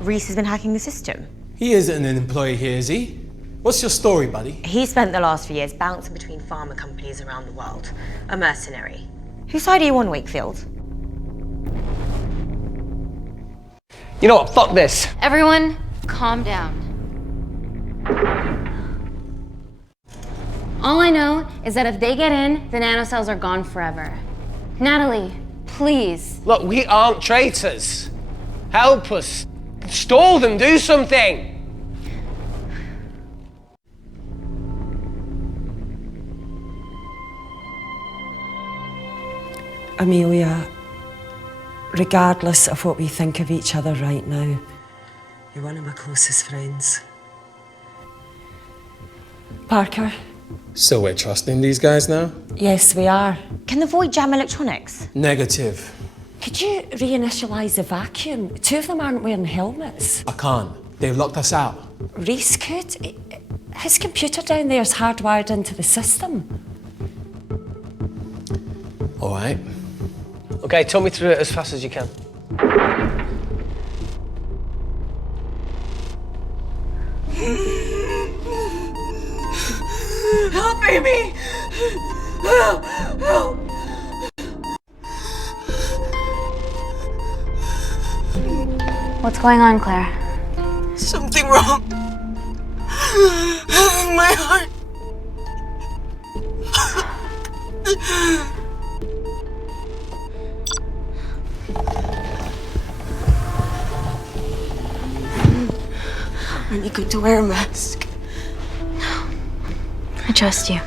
Reese has been hacking the system. He isn't an employee here, is he? What's your story, buddy? He spent the last few years bouncing Between pharma companies around the world. A mercenary. Whose side are you on, Wakefield? You know what? Fuck this. Everyone, calm down. All I know is that if they get in, the nanocells are gone forever. Natalie, please. Look, we aren't traitors. Help us. Stall them. Do something. Amelia, regardless of what we think of each other right now, You're one of my closest friends. Parker, So we're trusting these guys now? yes, we are. Can the Void jam electronics? Negative. Could you reinitialize the vacuum? Two of them aren't wearing helmets. I can't. They've locked us out. Reese could. His computer down there is hardwired into the system. All right. Okay, talk me through it as fast as you can. Help, Amy! Help! Help! What's going on, Claire? Something wrong. My heart. Are you good to wear a mask? I trust you.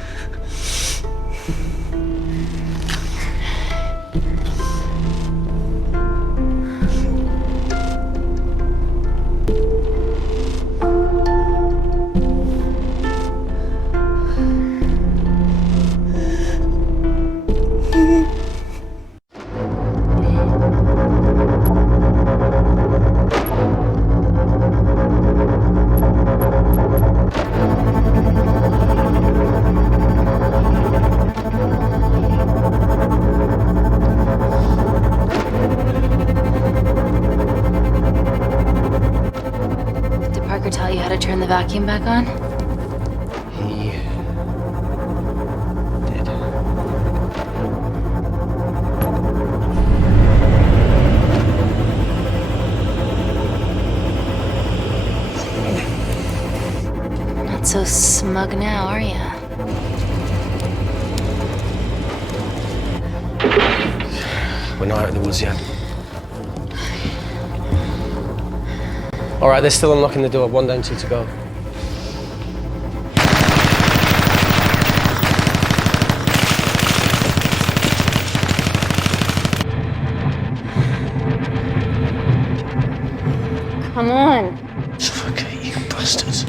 Tell you how to turn the vacuum back on? He did. Not so smug now, are ya? We're not out of the woods yet. All right, they're still unlocking the door. 1 down, 2 to go. Come on. Suffocate, you bastards.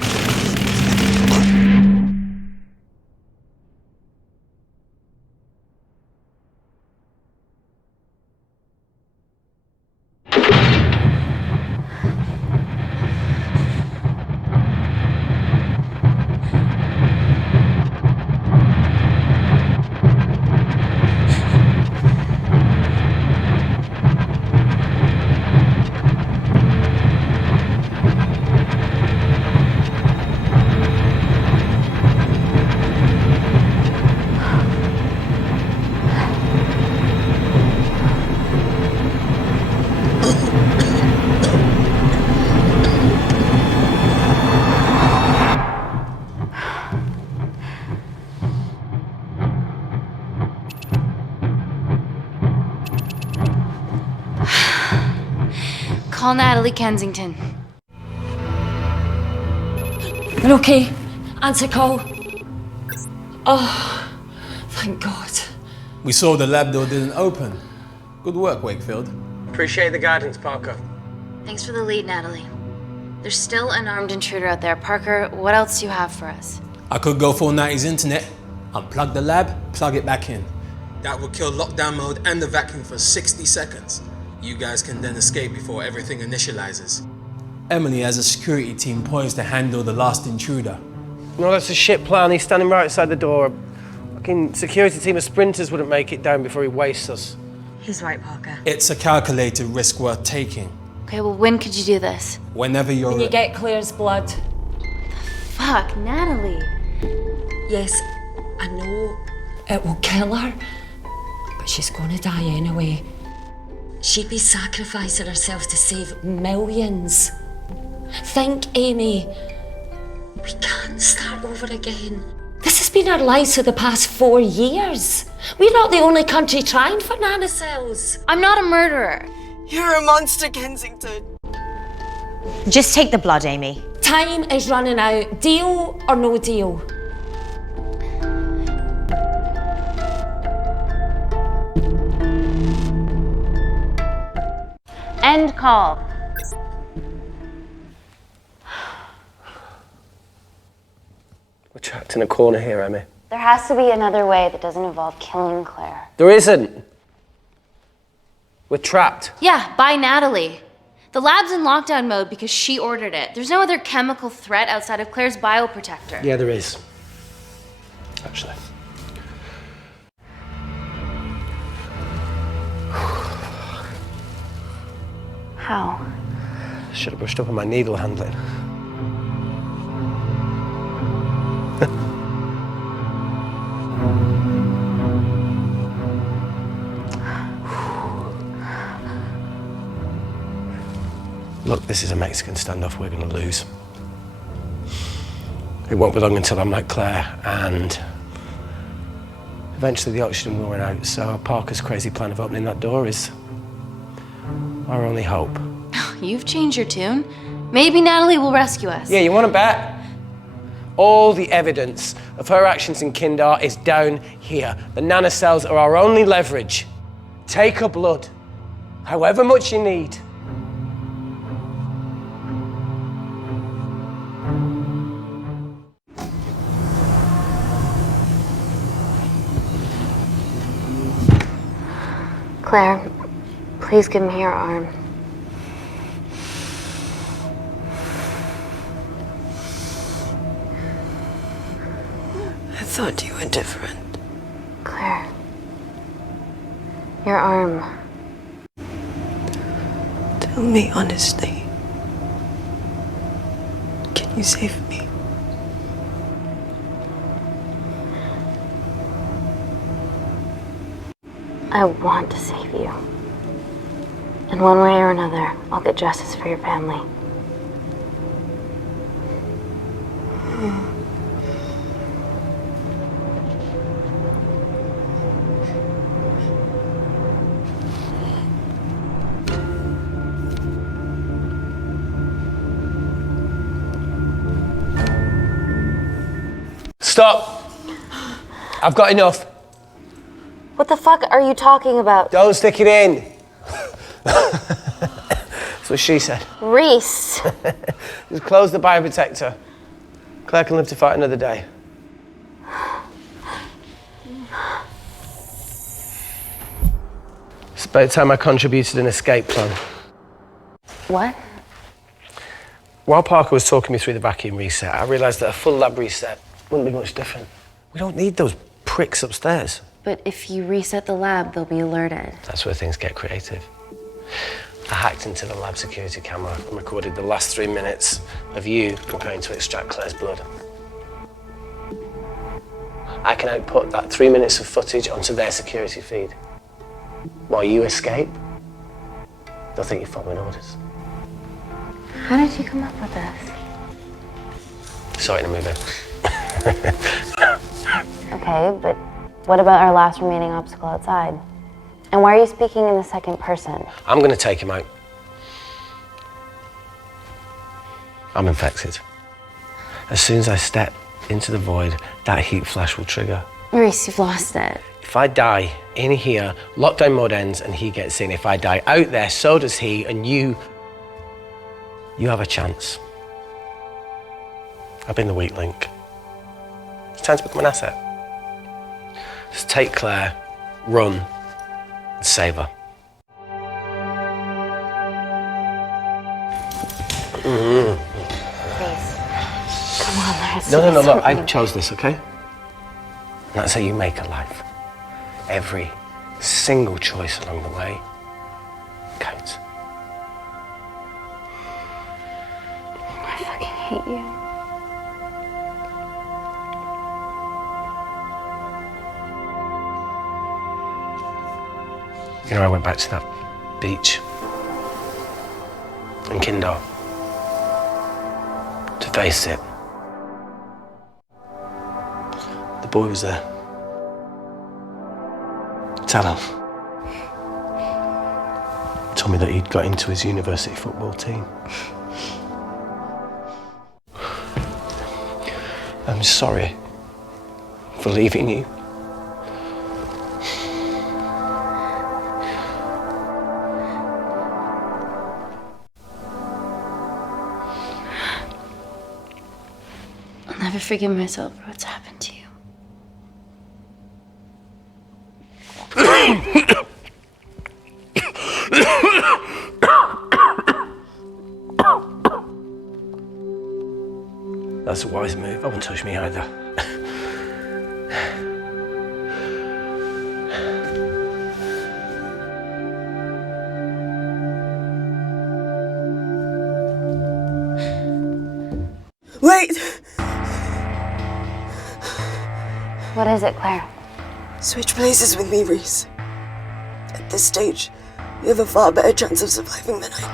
Call Natalie Kensington. You're okay? Answer call. Oh, thank God. We saw the lab door didn't open. Good work, Wakefield. Appreciate the guidance, Parker. Thanks for the lead, Natalie. There's still an armed intruder out there. Parker, what else do you have for us? I could go full 90s internet, unplug the lab, plug it back in. That would kill lockdown mode and the vacuum for 60 seconds. You guys can then escape before everything initializes. Emily has a security team poised to handle the last intruder. No, that's a shit plan. He's standing right outside the door. Fucking security team of sprinters wouldn't make it down before he wastes us. He's right, Parker. It's a calculated risk worth taking. Okay, well, when could you do this? Whenever you're... When you get Claire's blood. Fuck, Natalie. Yes, I know it will kill her, but she's gonna die anyway. She'd be sacrificing herself to save millions. Think, Amy. We can't start over again. This has been our lives for the past 4 years. We're not the only country trying for nanocells. I'm not a murderer. You're a monster, Kensington. Just take the blood, Amy. Time is running out. Deal or no deal? End call. We're trapped in a corner here, Emmy. There has to be another way that doesn't involve killing Claire. There isn't. We're trapped. Yeah, by Natalie. The lab's in lockdown mode because she ordered it. There's no other chemical threat outside of Claire's bioprotector. Yeah, there is. Actually. How? Should have brushed up on my needle handling. Look, this is a Mexican standoff we're going to lose. It won't be long until I'm like Claire, and eventually the oxygen will run out, so Parker's crazy plan of opening that door is our only hope. You've changed your tune. Maybe Natalie will rescue us. Yeah, you want to bet? All the evidence of her actions in Kindar is down here. The nanocells are our only leverage. Take her blood, however much you need. Claire, please give me your arm. I thought you were different. Claire, your arm. Tell me honestly. Can you save me? I want to save you. In one way or another, I'll get justice for your family. Stop! I've got enough. What the fuck are you talking about? Don't stick it in. That's what she said. Reese. Just close the bioprotector. Claire can live to fight another day. It's about time I contributed an escape plan. What? While Parker was talking me through the vacuum reset, I realised that a full lab reset wouldn't be much different. We don't need those pricks upstairs. But if you reset the lab, they'll be alerted. That's where things get creative. I hacked into the lab security camera and recorded the last 3 minutes of you preparing to extract Claire's blood. I can output that 3 minutes of footage onto their security feed. While you escape, they'll think you're following orders. How did you come up with this? Saw it in a movie. Okay, but what about our last remaining obstacle outside? And why are you speaking in the second person? I'm going to take him out. I'm infected. As soon as I step into the void, that heat flash will trigger. Maurice, you've lost it. If I die in here, lockdown mode ends and he gets in. If I die out there, so does he, and you have a chance. I've been the weak link. It's time to become an asset. Just take Claire, run, and save her. Please. Come on, let's No, do look, I something. chose this, okay? And that's how you make a life. Every single choice along the way counts. I fucking hate you. You know, I went back to that beach in Kindar to face it. The boy was there. Talal told me that he'd got into his university football team. I'm sorry for leaving you. I'll never forgive myself for what's happened to you. That's a wise move. I wouldn't touch me either. Wait! What is it, Claire? Switch places with me, Reese. At this stage, you have a far better chance of surviving than I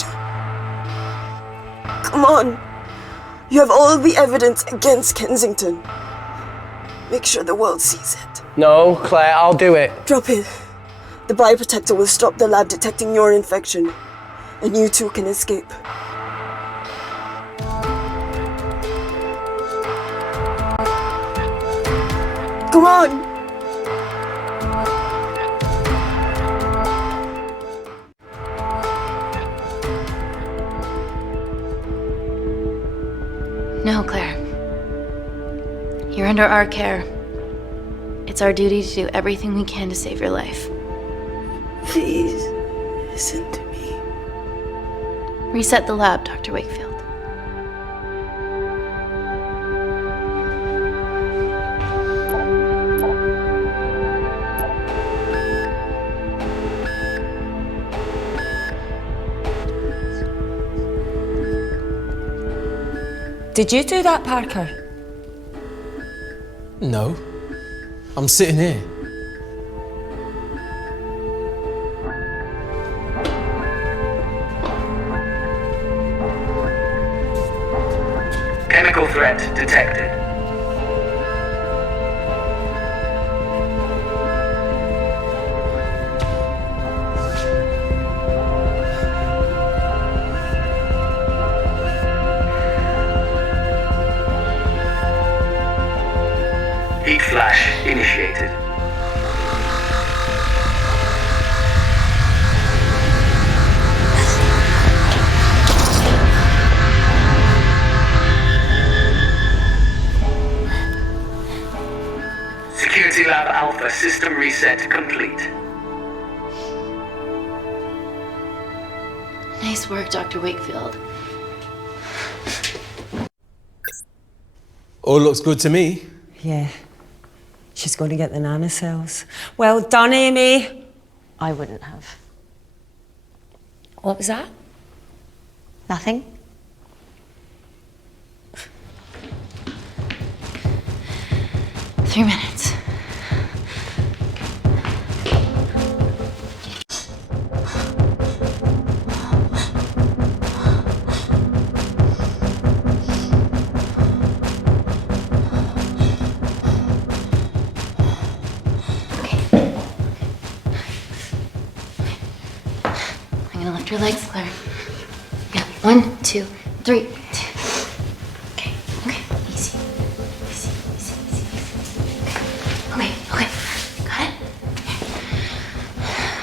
do. Come on! You have all the evidence against Kensington. Make sure the world sees it. No, Claire, I'll do it. Drop it. The bioprotector will stop the lab detecting your infection, and you two can escape. Come on! No, Claire. You're under our care. It's our duty to do everything we can to save your life. Please, listen to me. Reset the lab, Dr. Wakefield. Did you do that, Parker? No. I'm sitting here. Chemical threat detected. Heat flash initiated. Security Lab Alpha system reset complete. Nice work, Dr. Wakefield. All looks good to me. Yeah. She's going to get the nanocells. Well done, Amy. I wouldn't have. What was that? Nothing. Three minutes. I'm gonna lift your legs, Claire. Yeah, 1, 2, 3.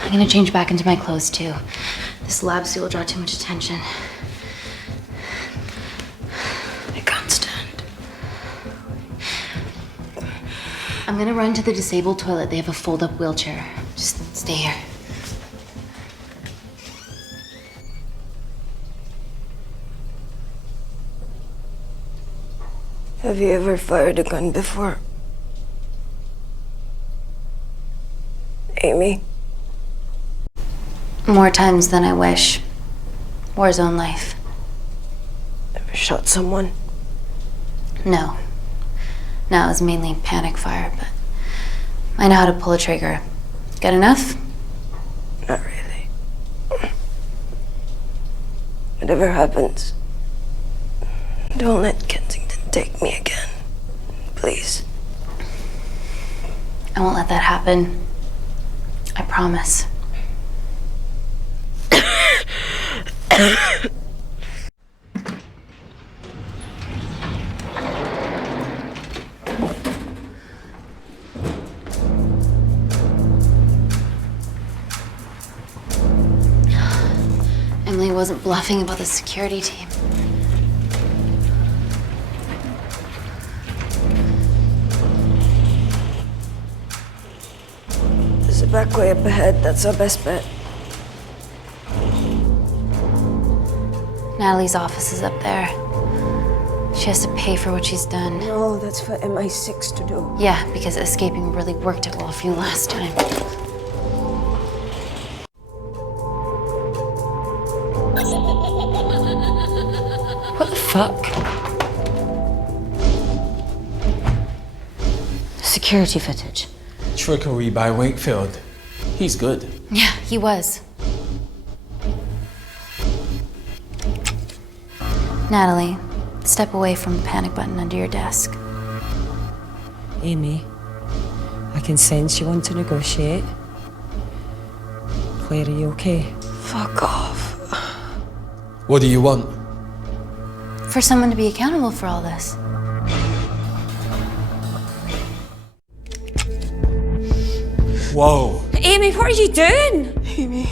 I'm gonna change back into my clothes too. This lab suit will draw too much attention. I can't stand. I'm gonna run to the disabled toilet. They have a fold-up wheelchair. Just stay here. Have you ever fired a gun before? Amy? More times than I wish. Warzone life. Ever shot someone? No. No, it was mainly panic fire, but I know how to pull a trigger. Good enough? Not really. Whatever happens, don't let Kensington take me again. Please. I won't let that happen. I promise. Emily wasn't bluffing about the security team. There's a back way up ahead. That's our best bet. Natalie's office is up there. She has to pay for what she's done. No, that's for MI6 to do. Yeah, because escaping really worked it well for you last time. What the fuck? Security footage. Trickery by Wakefield. He's good. Yeah, he was. Natalie, step away from the panic button under your desk. Amy, I can sense you want to negotiate. Claire, are you okay? Fuck off. What do you want? For someone to be accountable for all this. Whoa. Amy, what are you doing? Amy.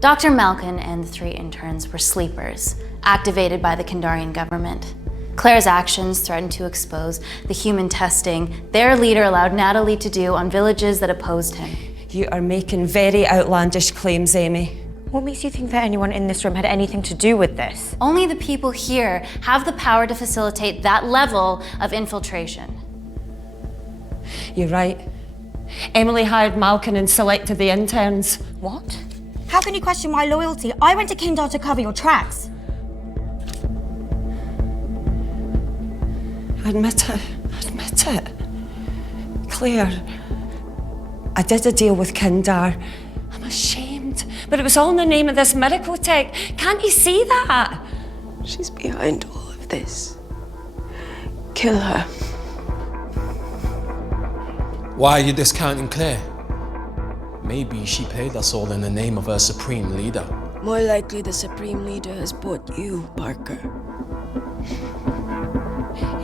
Dr. Malkin and the 3 interns were sleepers, activated by the Kandarian government. Claire's actions threatened to expose the human testing their leader allowed Natalie to do on villages that opposed him. You are making very outlandish claims, Amy. What makes you think that anyone in this room had anything to do with this? Only the people here have the power to facilitate that level of infiltration. You're right. Emily hired Malkin and selected the interns. What? How can you question my loyalty? I went to Kindar to cover your tracks. Admit it. Admit it. Claire, I did a deal with Kindar. I'm ashamed, but it was all in the name of this miracle tech. Can't you see that? She's behind all of this. Kill her. Why are you discounting Claire? Maybe she paid us all in the name of her supreme leader. More likely the Supreme Leader has bought you, Parker.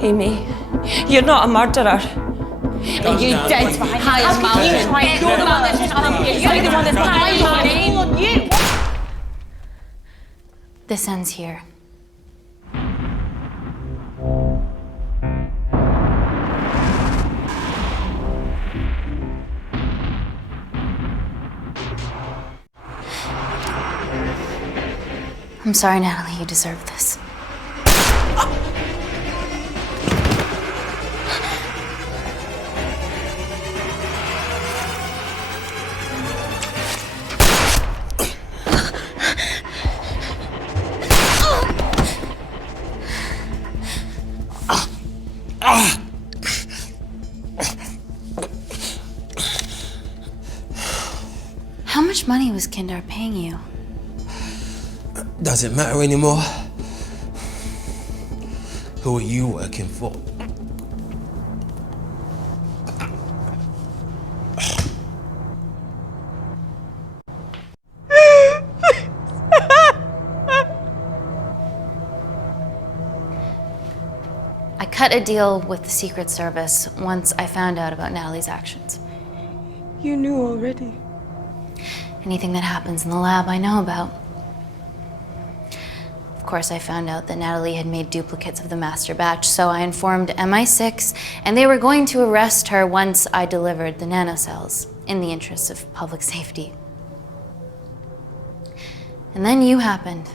Amy, you're not a murderer. Guns You down, did Wendy. hire Malkin. You're the one that's You're the one that's you. This ends here. I'm sorry, Natalie, you deserve this. How much money was Kindar paying you? Does it matter anymore? Who are you working for? I cut a deal with the Secret Service once I found out about Natalie's actions. You knew already. Anything that happens in the lab, I know about. Of course, I found out that Natalie had made duplicates of the master batch, so I informed MI6, and they were going to arrest her once I delivered the nanocells, in the interests of public safety. And then you happened.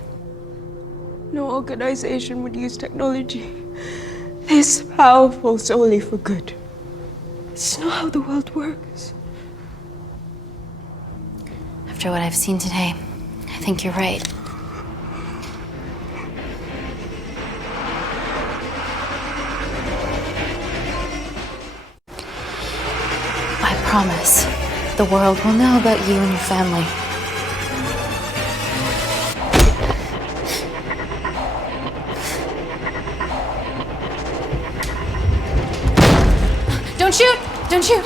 No organization would use technology this powerful solely for good. It's not how the world works. After what I've seen today, I think you're right. I promise, the world will know about you and your family. Don't shoot! Don't shoot!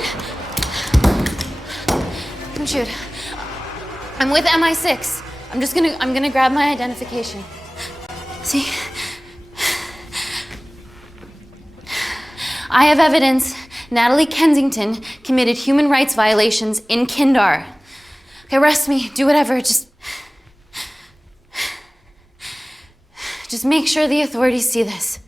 Don't shoot. I'm with MI6. I'm gonna grab my identification. See? I have evidence Natalie Kensington committed human rights violations in Kindar. Okay, arrest me, do whatever, just make sure the authorities see this.